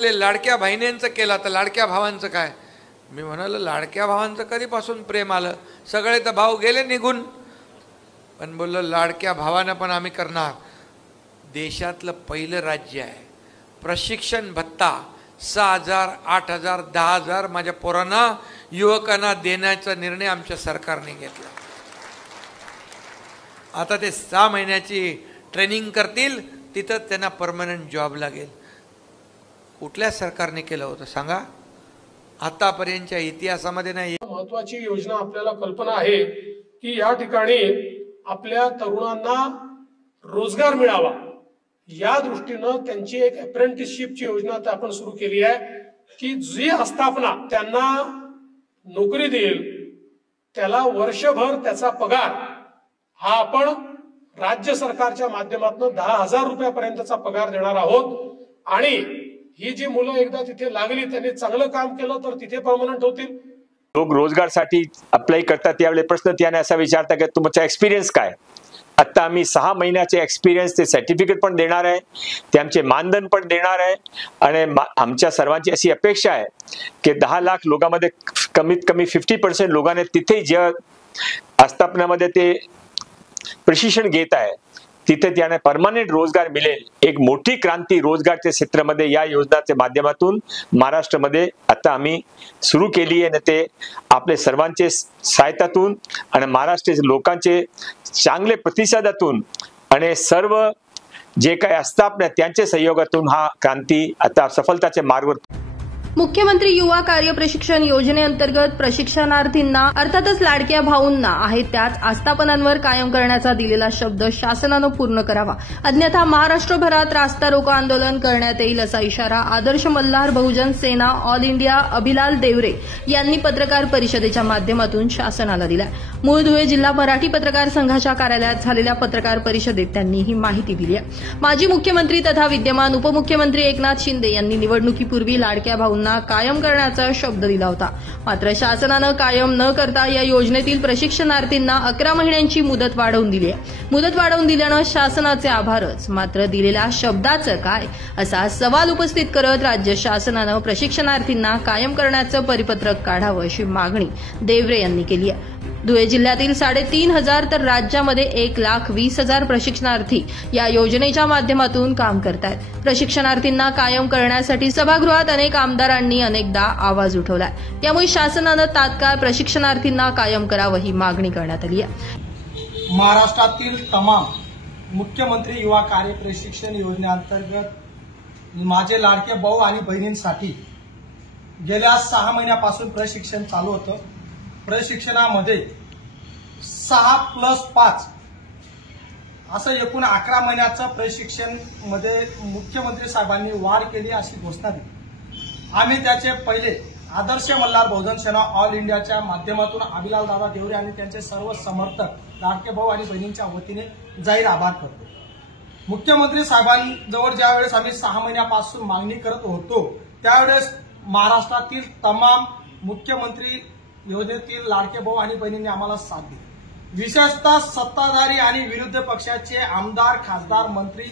लाडक्या बहिणींचं केलं तर लाडक्या भावांचं काय? मी म्हणालो लाडक्या भावांचं कधीपासून प्रेम आलं, सगळे तर भाऊ गेले निघून, पण बोललो लाडक्या भावानं पण आम्ही करणार। देशातलं पहिलं राज्य आहे प्रशिक्षण भत्ता 6,000 8,000 10,000 माझ्या पोरांना युवकांना देण्याचा निर्णय आमच्या सरकारने घेतला। आता ते 6 महिन्याची ट्रेनिंग करतील, तिथं त्यांना परमनंट जॉब लागेल। कुठल्या सरकारने केलं होतं सांगा? आतापर्यंतच्या इतिहासामध्ये नाही। महत्त्वाची योजना आपल्याला कल्पना आहे की या ठिकाणी आपल्या तरुणांना रोजगार मिळावा, या दृष्टीने त्यांची एक अप्रेंटिसशिपची योजना आपण सुरू केली आहे की जी आस्थापना त्यांना नोकरी देईल त्याला वर्षभर त्याचा पगार हा आपण राज्य सरकारच्या माध्यमातून 10,000 रुपयापर्यंतचा पगार देणार आहोत। आणि ही जी मुलं एकदा तिथे लागली, त्यांनी चांगलं काम केलं तर तिथे परमनंट होतील। लोक रोजगारसाठी अप्लाय करतात त्यावेळी प्रश्न त्याने असा विचारता की तुमचा एक्सपिरियन्स काय? आता आम्ही 6 महिन्याचे एक्सपिरियन्स ते सर्टिफिकेट पण देणार आहे, ते आमचे मानधन पण देणार आहे। आणि आमच्या सर्वांची अशी अपेक्षा आहे की 10 लाख लोकांमध्ये कमीत कमी 50% लोकांना तिथे ज्या आस्थापनामध्ये ते प्रशिक्षण घेत आहे तिथे त्यांना परमनंट रोजगार मिळेल। एक मोठी क्रांती रोजगारच्या क्षेत्रामध्ये या योजनेच्या माध्यमातून महाराष्ट्रामध्ये आता आम्ही सुरू केली आहे। ते आपले सर्वांचे सहायतातून आणि महाराष्ट्राच्या लोकांचे चांगले प्रतिसादातून आणि सर्व जे काही आस्थापना त्यांच्या सहयोगातून हा क्रांती आता सफलताच्या मार्गावर। मुख्यमंत्री युवा कार्य प्रशिक्षण योजनेअंतर्गत प्रशिक्षणार्थींना अर्थातच लाडक्या भाऊंना आहे त्याच आस्थापनांवर कायम करण्याचा दिलेला शब्द शासनानं पूर्ण करावा, अन्यथा महाराष्ट्रभरात रास्ता रोको आंदोलन करण्यात येईल असा इशारा आदर्श मल्हार बहुजन सेना ऑल इंडिया अभिलाल देवरे यांनी पत्रकार परिषदेच्या माध्यमातून शासनाला दिला। मूळ धुळे जिल्हा मराठी पत्रकार संघाच्या कार्यालयात झालेल्या पत्रकार परिषदेत त्यांनी ही माहिती दिली आहे। माजी मुख्यमंत्री तथा विद्यमान उपमुख्यमंत्री एकनाथ शिंदे यांनी निवडणुकीपूर्वी लाडक्या भाऊंना कायम करण्याचा शब्द दिला होता, मात्र शासनानं कायम न करता या योजनेतील प्रशिक्षणार्थींना 11 महिन्यांची मुदत वाढवून दिली आहे। मुदत वाढवून दिल्यानं शासनाचे आभारच, मात्र दिलेल्या शब्दाचं काय असा सवाल उपस्थित करत राज्य शासनानं प्रशिक्षणार्थींना कायम करण्याचं परिपत्रक काढावं अशी मागणी देवरे यांनी केली आहे। धुळे जिल्ह्यातील 3,500 तर राज्यामध्ये 1,20,000 प्रशिक्षणार्थी या योजनेच्या माध्यमातून काम करतायत। प्रशिक्षणार्थींना कायम करण्यासाठी सभागृहात अनेक आमदारांनी अनेकदा आवाज उठवलाय, त्यामुळे शासनानं तात्काळ प्रशिक्षणार्थींना कायम करावं ही मागणी करण्यात आली आहे। महाराष्ट्रातील तमाम मुख्यमंत्री युवा कार्य प्रशिक्षण योजनेअंतर्गत माझे लाडके भाऊ आणि बहिणींसाठी गेल्या 6 महिन्यापासून प्रशिक्षण चालू होतं। प्रशिक्षणामध्ये 6+5 असं एकूण 11 महिन्याचं प्रशिक्षण मध्ये मुख्यमंत्री साहेबांनी वाढ केली अशी घोषणा दिली। आम्ही त्याचे पहिले आदर्श मल्हार बहुजन सेना ऑल इंडियाच्या माध्यमातून अभिलाल दादा देवरे आणि त्यांचे सर्व समर्थक लाडके भाऊ आणि बहिणींच्या वतीने जाहीर आभार करतो। मुख्यमंत्री साहेबांजवळ ज्यावेळेस आम्ही 6 महिन्यापासून मागणी करत होतो त्यावेळेस महाराष्ट्रातील तमाम मुख्यमंत्री योजनेतील लाडके भाऊ आणि बहिणींनी आम्हाला साथ दिली। विशेषतः सत्ताधारी आणि विरोधी पक्षाचे आमदार खासदार मंत्री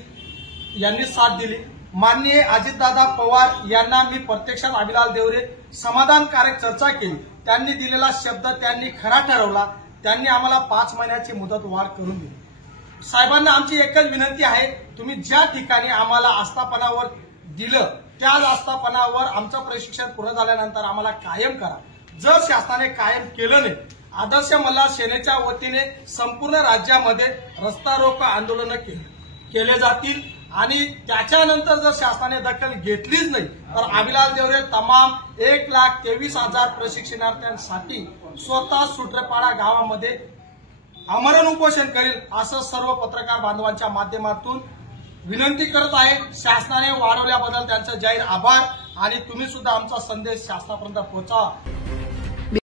यांनी साथ दिली। माननीय अजितदादा पवार यांना मी प्रत्यक्षात अभिलाल देवरे समाधानकारक चर्चा केली, त्यांनी दिलेला शब्द त्यांनी खरा ठरवला, त्यांनी आम्हाला 5 महिन्याची मुदत वाढ करून दिली। साहेबांना आमची एकच विनंती आहे, तुम्ही ज्या ठिकाणी आम्हाला आस्थापनावर दिलं त्याच आस्थापनावर आमचं प्रशिक्षण पूर्ण झाल्यानंतर आम्हाला कायम करा। जर शासनाने कायम केलं नाही, आदर्श मल्हार सेनेच्या वतीने संपूर्ण राज्यामध्ये रस्ता रोको आंदोलन केले जातील आणि त्याच्यानंतर जर शासनाने दखल घेतलीच नाही तर अभिलाल देवरे तमाम 1,23,000 प्रशिक्षणार्थ्यांसाठी स्वतः सुट्रेपाडा गावामध्ये आमरण उपोषण करेल असं सर्व पत्रकार बांधवांच्या माध्यमातून विनंती करत आहे। शासनाने वाढवल्याबद्दल त्यांचा जाहीर आभार आणि तुम्ही सुद्धा आमचा संदेश शासनापर्यंत पोहोचवा।